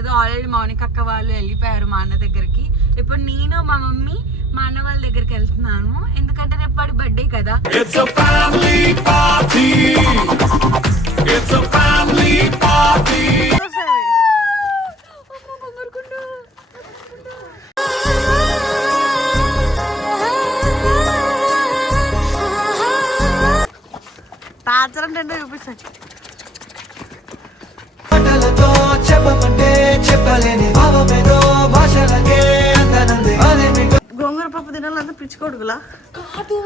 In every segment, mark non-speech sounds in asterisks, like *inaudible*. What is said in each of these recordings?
ఏదో ఆల్రెడీ మౌనిక అక్క వాళ్ళు వెళ్ళిపోయారు మా అన్న దగ్గరికి. ఇప్పుడు నేను మా మమ్మీ మా అన్న వాళ్ళ దగ్గరికి వెళ్తున్నాను. ఎందుకంటే రేపు వాడి బర్త్డే కదా. A family పిచ్చి కొడుకులా కాదు.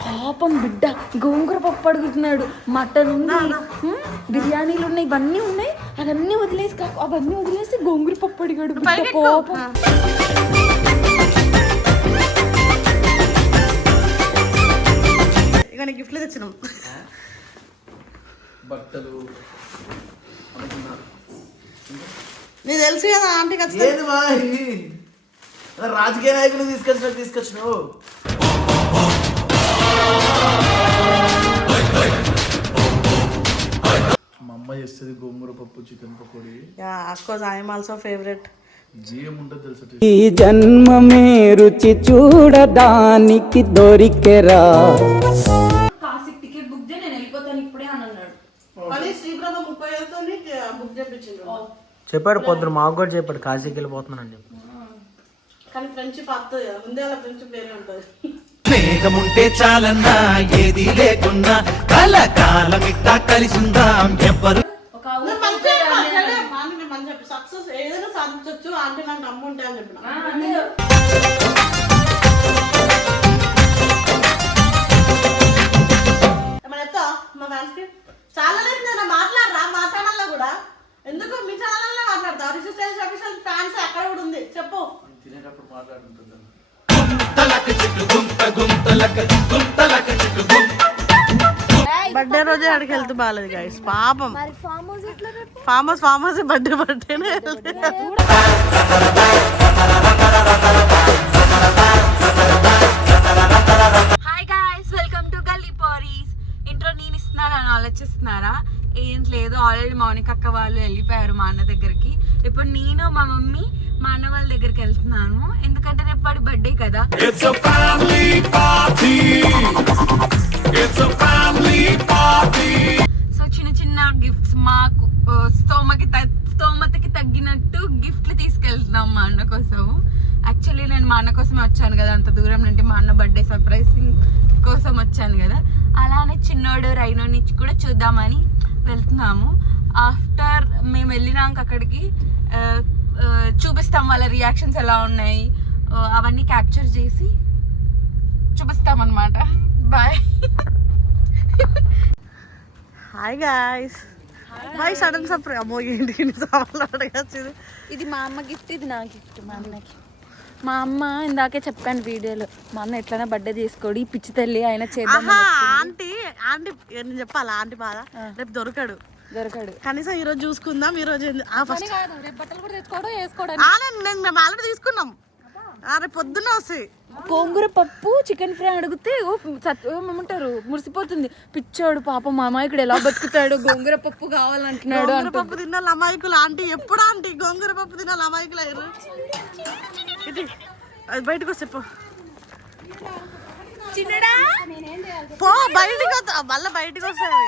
పాపం బిడ్డ గోంగూర పప్పు అడుగుతున్నాడు. మటన్ ఉంది. హ్మ్, బిర్యానీలు ఉన్నాయి ఇవన్నీ ఉన్నాయి. అవన్నీ వదిలేసి కాకు అవన్నీ వదిలేసి గోంగూర పప్పు అడిగాడు బిడ్డ. పాపం ఇక గిఫ్ట్లు తెచ్చినాం. బట్టలు. నీకు తెలుసు కదా ఆంటీ ఖచ్చితంగా రాజకీయ నాయకులు తీసుకొచ్చినట్టు తీసుకొచ్చినావు. మా అమ్మ చేస్తుంది గోంగూర పప్పు chicken pakodi. Yeah of course I'm also favourite GM ఉంటుంది తెలుసా ఈ జన్మమే రుచి చూడడానికి దొరికెరా. కాశీకి టికెట్ బుక్ చేయి నేను వెళ్ళిపోతాను ఇప్పుడే అని అన్నాడు. కానీ శ్రీప్రభ ముప్పై వేలతో బుక్ చేయించిండు చెప్పాడు పొద్దున మాకు కూడా చెప్పాడు కాశీకి వెళ్ళిపోతున్నానని చెప్పి. కానీ ఫ్రెండ్షిప్ వస్తుంది కదా. ముందే అలా ఫ్రెండ్షిప్ వేరే ఉంటుంది. స్నేహముంటే చాలన్నా ఏది లేకున్నా కలకాలం ఇట్టా కలిసిందాం ఎవ్వరు. సక్సెస్ ఏదైనా సాధించవచ్చు ఆంటీ నాకు నమ్ము ఉంటాయి అని చెప్పిన. మాట్లాడుతుంటాను బర్త్డే రోజే అక్కడికి వెళ్తూ బాగాలేదు గైస్ పాపం. Farm house farm house birthday బర్త్డేనే hi guys welcome to Galli Paris intro నేను ఇస్తున్నానని ఆలోచిస్తున్నారా ఏం లేదు. ఆల్రెడీ మౌనిక అక్క వాళ్ళు వెళ్ళిపోయారు మా అన్న దగ్గరికి. ఇప్పుడు నేను మా మమ్మీ మా అన్న వాళ్ళ దగ్గరికి వెళ్తున్నాను. ఎందుకంటే రేపు వాడి బర్త్డే కదా. సో చిన్న చిన్న గిఫ్ట్స్ మాకు స్తోమకి స్తోమతకి తగ్గినట్టు గిఫ్ట్లు తీసుకెళ్తున్నాం మా అన్న కోసం. యాక్చువల్లీ నేను మా అన్న కోసం వచ్చాను కదా అంత దూరం నుండి. మా అన్న బర్త్డే సర్ప్రైజింగ్ కోసం వచ్చాను కదా. అలానే చిన్నోడు రైనో నుంచి కూడా చూద్దామని వెళ్తున్నాము. ఆఫ్టర్ మేము వెళ్ళినాక అక్కడికి చూపిస్తాం వాళ్ళ రియాక్షన్స్ ఎలా ఉన్నాయి. అవన్నీ క్యాప్చర్ చేసి చూపిస్తాం అనమాట bye hi guys bye sudden surprise అమ్మో ఏంటి ఇది? మా అమ్మ గిఫ్ట్ ఇది నా గిఫ్ట్ మా అన్నకి మా అమ్మ ఇందాకే చెప్పాను వీడియోలో మా అన్న ఎట్లైనా బర్త్డే చేసుకోడు ఈ పిచ్చి తల్లి ఆయన చేద్దాం ఆంటీ ఆంటీ నేను చెప్పాలా? ఆంటీ బాధ. రేపు దొరకడు. దొరకడు. కనీసం ఈ రోజు చూసుకుందాం ఈ రోజు ఏంది- ఆ ఫస్ట్ కాదు రేపు బట్టలు కూడా తెచ్చుకోవడం వేసుకోవడం ఆ, నేను నేను మేము ఆల్రెడీ తీసుకున్నాం. రేపు పొద్దున్న వస్తాయి. గోంగూర పప్పు చికెన్ ఫ్రై అడిగితే ఓ ఏమంటారు? మురిసిపోతుంది. పిచ్చోడు పాపం మా అమ్మాయికుడు ఎలా బతుకుతాడు? గోంగూర పప్పు కావాలంటున్నాడు గోంగూర పప్పు తినాలి అమాయకులు ఆంటీ ఎప్పుడు ఆంటీ? గోంగూర పప్పు తినాలి అమాయకులు అయ్యారు? ఇది అది బయటకు వస్తే పో. చిన్నడా? పో బయటికి వస్తా. మళ్ళీ బయటికి వస్తాయి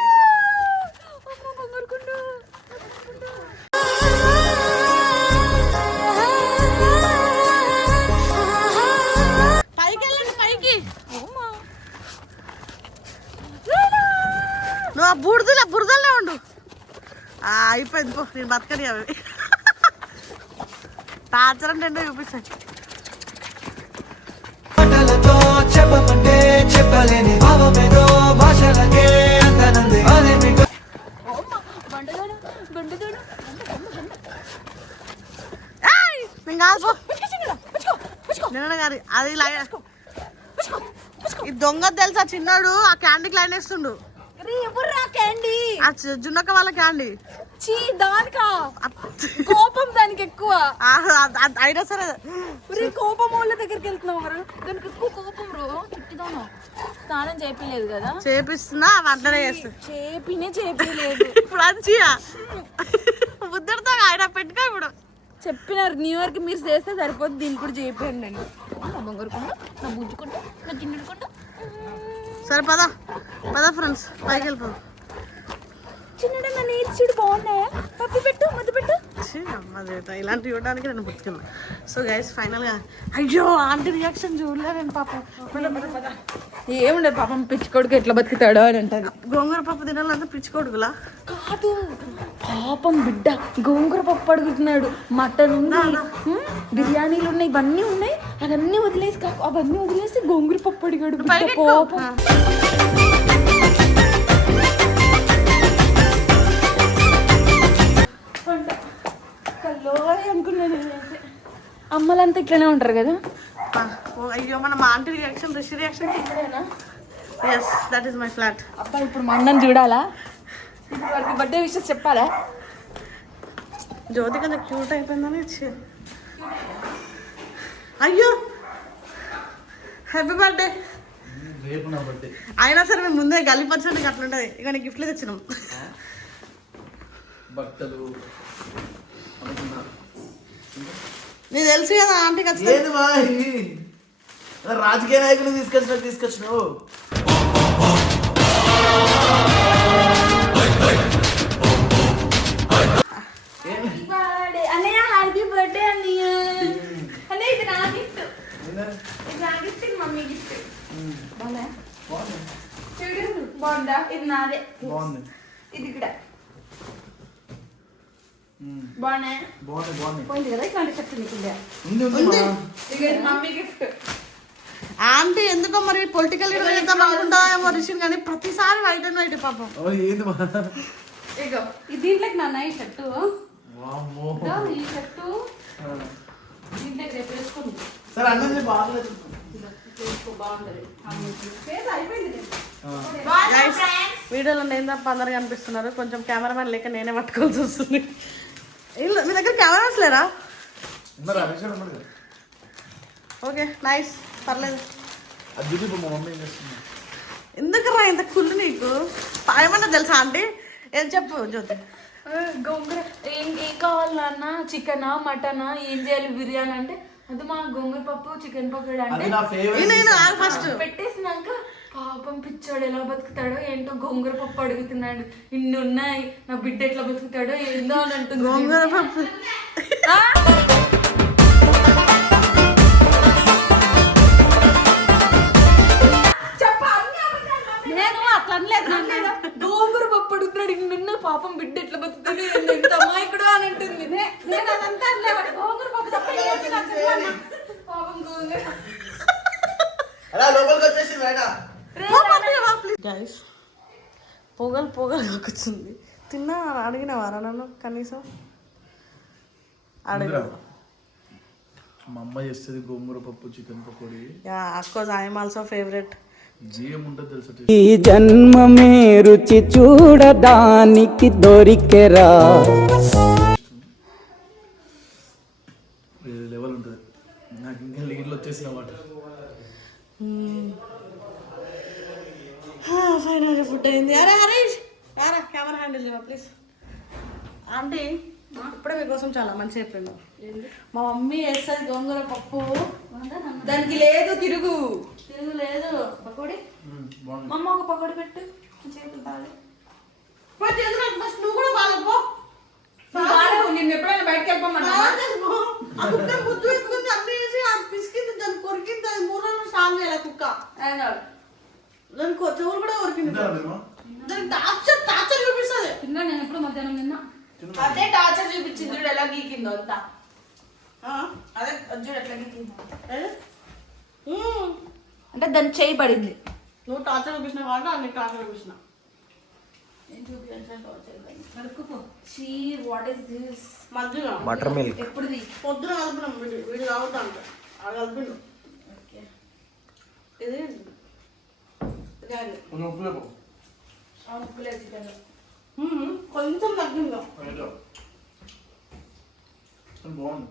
ఆ బురదలో బురదలో ఉండు. ఆ, అయిపోయింది పో నేను బతకని అవి. టార్చర్ ఏంటో చూపిస్తాయి మాటలతో చెప్పమంటే చెప్పలేని భావమేదో భాషలకే అది దొంగ తెలుసా చిన్నాడు ఆ క్యాండీకి లైన్ వేస్తుండు. క్యాండీ ఆ చి- జున్నక్క వాళ్ళ క్యాండీ చీ దానికా? కోపం దానికి ఎక్కువ. అయినా సరే. ఒరే కోపం వాళ్ళ దగ్గరికి వెళ్తున్నావు కదా దానికి ఎక్కువ కోపం రో. చిట్టిదాను స్నానం చేయలేదు కదా. చేపిస్తున్నా అవి అట్లనే చేస్తుంది చేపినే చేపిలేదు. ఇప్పుడు అంచియా బుద్ధుడితో ఆయన పెట్టుకో ఇప్పుడు. చెప్పినారు న్యూ ఇయర్కి మీరు చేస్తే సరిపోతుంది దీన్ని కూడా చేయండి నేను నా బొంగరుకుంటా నా బుజ్జుకుంటా నా గిన్నెడుకుంటా సరే పద. పద ఫ్రెండ్స్. పైకి వెళ్ళిపో. చిన్నడా నా నీరు చూడు బాగున్నాయా? పప్పి పెట్టు ముద్దు పెట్టు. ఇలాంటివి ఇవ్వడానికి నేను పుట్టుకున్నా సో గైస్ ఫైనల్గా అయ్యో ఆంటీ రియాక్షన్ చూడలే నేను పాపం. ఏముండదు పాపం పిచ్చికొడుకు ఎట్లా బతుకుతాడో అని అంటారు. గోంగూర పప్పు తినాలంటే పిచ్చి కొడుకులా? కాదు. పాపం బిడ్డ గోంగూర పప్పు అడుగుతున్నాడు. మటన్ ఉంది బిర్యానీలు ఉన్నాయి ఇవన్నీ ఉన్నాయి. అవన్నీ వదిలేసి అవన్నీ వదిలేసి గోంగూర పప్పు అడిగాడు. పాపం. అమ్మలంతా ఇట్లనే ఉంటారు కదా? అయ్యో మన మా aunty reaction Rishi reaction yes that is my flat అబ్బా ఇప్పుడు మా అన్నని చూడాలా? ఇప్పుడు వాడికి బర్త్డే విషెస్ చెప్పాలా? జ్యోతి కొంచెం క్యూట్ అయిపోయిందని ఛీ. అయ్యో! హ్యాపీ బర్త్డే అయినా సరే మేము ముందే గలిపరచండి అట్లుంటది. ఇక గిఫ్ట్లు తెచ్చినాం. బట్టలు. నీకు తెలుసు కదా ఆంటీ ఖచ్చితంగా. ఏంది మా ఇది? రాజకీయ నాయకులు తీసుకొచ్చినట్టు తీసుకొచ్చినావు. అన్నయ్య హ్యాపీ బర్త్డే అన్నయ్య. అన్నయ్య ఇది నా గిఫ్ట్ ఇది నా గిఫ్ట్ ఇది మమ్మీ గిఫ్ట్ బాగుందా? చూడు బాగుందా? ఇది నాదే. బాగుంది. ఇది కూడా. బాగున్నాయి? కదా ఇట్లాంటి నీకు మమ్మీ గిఫ్ట్ ఆంటీ ఎందుకో మరి పొలిటికల్ లీడర్ చేద్దాం రిషిని కానీ ప్రతిసారి వైట్ అండ్ వైట్ పాపం. ఓ ఏంది మా ఇగో. ఇది దీంట్లోకి నాన్న ఈ షర్టు ఈ షర్టు. దీంట్లోకి రేపు సరే అన్నది వీడియోలో నేను తప్ప అందరు కనిపిస్తున్నారు. కొంచెం కెమెరామెన్ లేక నేనే పట్టుకోవాల్సి వస్తుంది. ఇల్లు మీ దగ్గర కెమెరాస్ లేరా ఓకే నైస్ పర్లేదు. చేస్తుంది? ఎందుకురా ఇంత కుళ్ళు నీకు? ఏమన్నా తెలుసా ఆంటీ? ఏం చెప్పు జ్యోతి. గోంగూర. ఏం ఏం కావాలి నాన్న? చికెనా మటనా? ఏం చేయాలి బిర్యానీ అంటే? అది మా గోంగూర పప్పు చికెన్ పకోడా అంటే అది నా ఫేవరెట్ ఈయన ఈయన ఆగు ఫస్ట్ పెట్టేసినాక పాపం పిచ్చాడు ఎలా బతుకుతాడో ఏంటో గోంగూర పప్పు అడుగుతున్నాడు. ఇన్ని ఉన్నాయి నా బిడ్డ ఎట్లా బతుకుతాడో ఏందో అని అంటుంది. గోంగూర పప్పు? గోంగూర పప్పు అడుగుతున్నాడు ఇన్ని పాపం బిడ్డ ఎట్లా బతుకుతాడు ఎంత అమాయకుడు అని అంటుంది. నేను. పాపం గోంగూర. అలా లోపలికి వచ్చేసి వేట గైస్ పొగలు పొగలు కాకొచ్చింది తిన్నా అడిగినవారా నన్ను? కనీసం అడిగిన. మా అమ్మ చేస్తుంది గోంగూర పప్పు chicken pakodi. Yeah of course I'm also favourite ఈ జన్మమే రుచి చూడడానికి దొరికెరా. లెవెల్ ఉంటుంది. నాకు ఇంకా లీడ్లు వచ్చేసిన ఫైనల్ ఫుడ్ అయింది. అరే హరీష్! రారా కెమెరా హ్యాండిల్ చేయవా ప్లీజ్ ఆంటీ ఇప్పుడే మీకోసం చాలా మంచి చెప్పిండు మా మమ్మీ వేస్తుంది గోంగూర పప్పు. దానికి లేదు తిరుగు. తిరుగు లేదు. పకోడి? బాగుంది. మా అమ్మ ఒక పకోడి పెట్టు. చేతులు బాగా. ఫస్ట్ నువ్వు కూడా బాగా పో. నిన్ను ఎప్పుడైనా బయటకు వెళ్ళిపోమన్నా ఆ కుక్క ముద్దు ఎత్తుకుంది అన్ని వేసి ఆ పిసికింది దాన్ని కొరికింది అది మూడు రోజులు స్నానం చేయాలి కుక్క. చెవులు కూడా దానికి టార్చర్ టార్చర్ చూపిస్తుంది. తిన్నా నేను ఎప్పుడు మధ్యాహ్నం తిన్నా. అదే టార్చర్ చూపించింది చూడు ఎలా గీకిందో అంతా. అదే చూడు ఎట్లా గీకిందో. అంటే దాని చేయి పడింది. నువ్వు టార్చర్ చూపించిన కాబట్టి అన్ని టార్చర్ చూపించిన. చీ వాట్ ఇస్ దిస్ మధ్యలో. Butter milk. ఎప్పుడుది పొద్దున కలిపినాం వీడి అంట అది కలిపిండు. ఇది. కొంచెం తగ్గిందా? బాగుంది.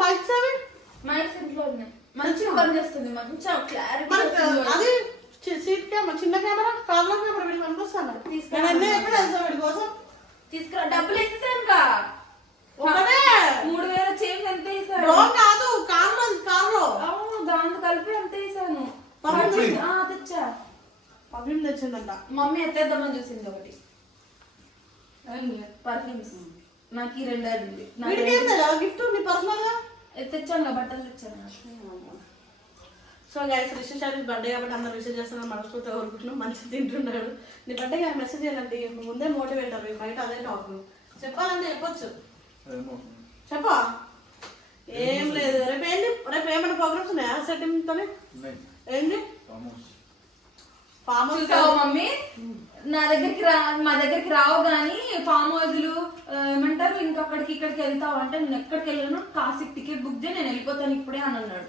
మైక్స్ అవి? ఉన్నాయి. మంచిగా పనిచేస్తుంది మంచిగా క్లారిటీ చిన్న కెమెరా కార్ కెమెరా వీడికి పంపిస్తాను తీసుకురా కోసం? తీసుకురా. డబ్బులు ఇస్తాను మూడు వేల చేంజ్ ఎంత కాదు కార్లో దాంతో కలిపి అంత వేసాను తెచ్చా. పబ్లిక్ తెచ్చిందంట. మమ్మీ ఎత్తేద్దామని చూసింది ఒకటి. పర్ఫ్యూమ్స్ నాకు ఈ రెండు గిఫ్ట్ ఉంది పర్సనల్గా? తెచ్చాను బట్టలు తెచ్చాను so guys Rishi charges birthday కాబట్టి అందరూ రిషి చేస్తున్నారు మనస్ఫూర్తి కోరుకుంటున్నాం. మంచిగా తింటున్నాడు నీ బర్త్డే కానీ మెసేజ్ చేయాలంటే ముందే మోటివేట్ అవ్వాలి బయట అదే టాక్ చెప్పాలంటే చెప్పొచ్చు. చెప్పా? ఏం లేదు. రేపు ఏంటి? రేపు ఏమైనా ప్రోగ్రామ్స్ ఉన్నాయా? సెట్టింగ్ తోనే? ఏంటి? Farm house mummy? నా దగ్గరికి రా మా దగ్గరికి రావు గానీ ఫామ్ హౌస్లు ఏమంటారు? ఇంకక్కడికి ఇక్కడికి వెళ్తావు? అంటే నేను ఎక్కడికి వెళ్ళను కాశీకి టికెట్ బుక్ చేయి నేను వెళ్ళిపోతాను ఇప్పుడే అని అన్నాడు.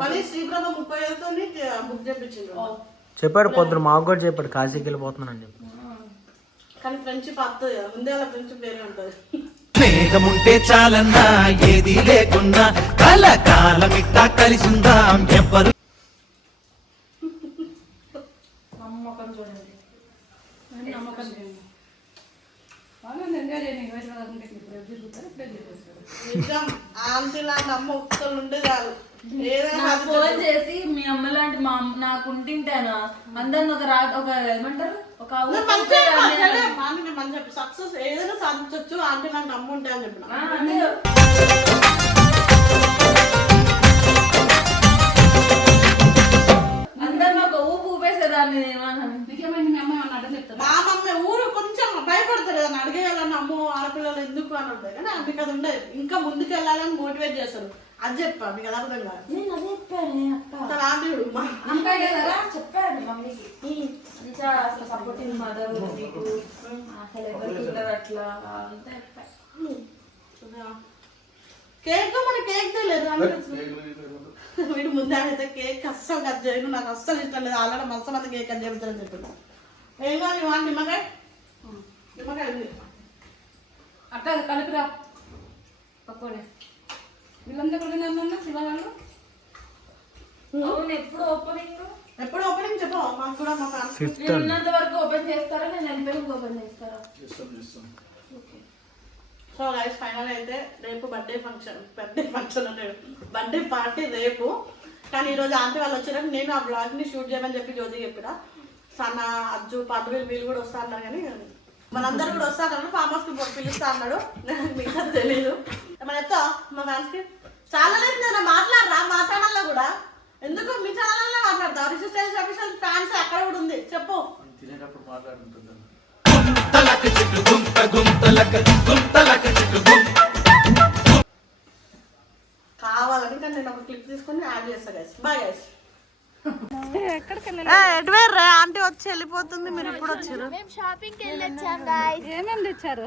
కానీ శ్రీప్రభ ముప్పై వేలతో బుక్ చేయించిండు చెప్పాడు పొద్దున మాకు కూడా చెప్పాడు కాశీకి వెళ్ళిపోతున్నానని చెప్పి. కానీ ఫ్రెండ్షిప్ కదా ముందే ఫ్రెండ్షిప్ వేరే ఉంటుంది. స్నేహముంటే చాలన్నా ఏది లేకున్నా కలకాలమిట్టా కలిసిందాం ఎవ్వరు. నిజం. ఆంటీ లాంటి అమ్మ ఒక్కళ్ళు ఉంటే చాలు. ఫోన్ చేసి మీ అమ్మ లాంటి మా అమ్మ నాకు ఉంటింటేనా అందరిని ఒక రా ఒక ఏమంటారు? ఒక సక్సెస్ ఏదైనా సాధించవచ్చు ఆంటీ లాంటి అమ్మ ఉంటే అని చెప్పిన. ఆ, అదే. అందరిని ఒక ఊపు ఊపేసేదాన్ని నేను అన్నాను. మా మమ్మీ ఊరు కొంచెం భయపడతారు కదా అడిగేయాలని అమ్మో ఆడపిల్లలు ఎందుకు అని ఉంటుంది కానీ అది ఉండదు. ఇంకా ముందుకు వెళ్ళాలని మోటివేట్ చేస్తారు. అది చెప్పా మీకు అది అర్థం కాదు. నేను అదే చెప్పాను అక్క. తన ఆంటీ చూడు, మా అంటాడు కదా చెప్పాడు మమ్మీకి. మంచిగా అసలు సపోర్టింగ్ మదర్ నీకు. అసలు ఎవరికి ఉండదు అట్లా అంతా చెప్పా. కేక్ మన కేక్ తెలియదు వీడు ముందే అయితే కేక్ అస్సలు కట్ చేయను నాకు అస్సలు ఇష్టం లేదు. ఆల్రెడీ మస్తు మంది కేక్ కట్ చేస్తారని చెప్పాను ఏం కావాలి ఇవ్వండి నిమ్మకాయ? నిమ్మకాయ ఉంది. అక్క కలిపిరా. పక్కోడే. వీళ్ళందరూ కూడా నన్ను శివ వాళ్ళు? అవును ఎప్పుడు ఓపెనింగ్ ఎప్పుడు ఓపెనింగ్ చెప్పు మాకు కూడా మా నేను ఉన్నంత వరకు ఓపెన్ చేస్తారా? నేను ఓపెన్ చేస్తారా? సో గైస్ ఫైనల్ అయితే రేపు బర్త్డే ఫంక్షన్ బర్త్డే ఫంక్షన్ అంటే బర్త్డే పార్టీ రేపు. కానీ ఈరోజు ఆంటీ వాళ్ళు వచ్చారు. నేను ఆ బ్లాగ్ని షూట్ చేయమని చెప్పి జ్యోతి చెప్పిన. సన్న అజ్జు పదవి వీళ్ళు కూడా వస్తా అన్నారు కానీ మనందరూ కూడా వస్తా అన్నారు. ఫామ్ హౌస్కి పో- పిలుస్తా అన్నాడు. *laughs* నాకు మిగతా తెలియదు. ఏమన్నా చెప్తా మా ఫ్యాన్స్కి? చాలా లేదు నేను మాట్లాడరా? మా ఛానల్లో కూడా. ఎందుకు? మీ ఛానల్లో మాట్లాడతా. రిజిస్టర్ అఫీషియల్ ఫ్యాన్స్ అక్కడ కూడా ఉంది. చెప్పు. తినేటప్పుడు మాట్లాడుతుంటాను. గుంతలక చిక్కు గుంత గుంతలక గుంతలక చిక్కు గుంత కావాలని కానీ నేను ఒక క్లిప్ తీసుకొని యాడ్ చేస్తా గైస్ బాయ్ గైస్ ఎటు వేర్రే ఆంటీ వచ్చి వెళ్ళిపోతుంది. మీరు ఇప్పుడు వచ్చారు? మేము షాపింగ్కి వెళ్ళొచ్చాం గాయ్స్ ఏమేమి తెచ్చారు?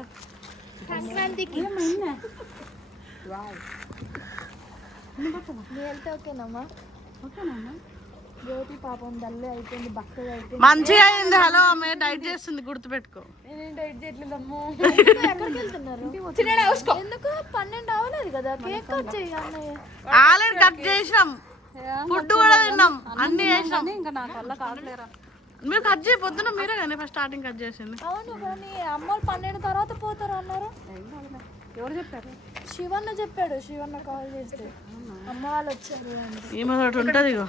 సంక్రాంతికి వెళ్తే ఓకేనమ్మా జ్యోతి పాపం దల్లు అయిపోయింది బక్కగా అయిపోయింది మంచిగా అయింది. హలో ఆమె డైట్ చేస్తుంది గుర్తుపెట్టుకో. డైట్ వెళ్తున్నారు ఎందుకు? పన్నెండు అవ్వలేదు కదా కేక్ కట్ చేయి అన్నయ్య. ఆల్రెడీ కట్ చేసినాం. ఫుడ్ కూడా తిన్నాం. అన్ని చేసినాం. ఇంకా మీరు కట్ చేయి పొద్దున మీరే కానీ ఫస్ట్ స్టార్టింగ్ కట్ చేసింది. అవును కానీ అమ్మోళ్ళు పన్నెండు తర్వాత పోతారు అన్నారు. ఎవరు చెప్పారు? శివన్న చెప్పాడు శివన్న కాల్ చేస్తే. అమ్మ వాళ్ళు వచ్చారు అంటే ఈమె ఒకటి ఉంటుంది ఇగో?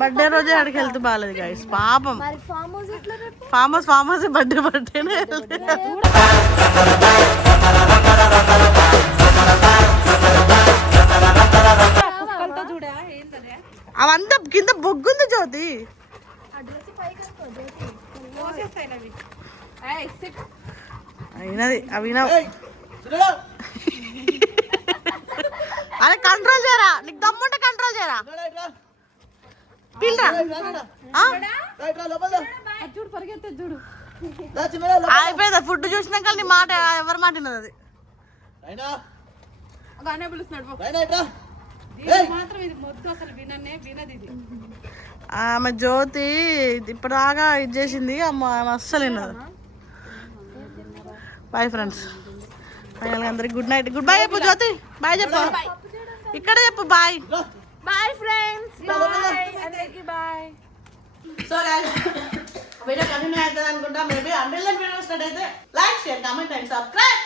బర్త్డే రోజే అక్కడికి వెళ్తే బాగాలేదు గైస్ పాపం. మరి farm house farm house birthday బర్త్డేనే ఏంటనే అవంతా కింద బొగ్గుంది జ్యోతి. అయినది అవి అరే కంట్రోల్ చేయరా? నీకు దమ్ముంటే కంట్రోల్ చేయరా? పిల్లరా చూడు పరిగెత్తే చూడు. అయిపోయింది ఫుడ్ చూసినాక నీ మాట ఎవరి మాట విన్నది అది. ఆమె జ్యోతి ఇప్పటిదాకా ఇది చేసింది అమ్మ ఆమె అస్సలు విన్నది బాయ్ ఫ్రెండ్స్ అందరికి గుడ్ నైట్. గుడ్ బై చెప్పు జ్యోతి. బాయ్ చెప్పు. ఇక్కడ చెప్పు బాయ్. బాయ్ ఫ్రెండ్స్ బాయ్ అందరికి బాయ్ సో వీడియో కంటిన్యూ అవుతుంది అనుకుంటా. మేబీ హండ్రెడ్ వీడియోస్ అయితే like share comment and subscribe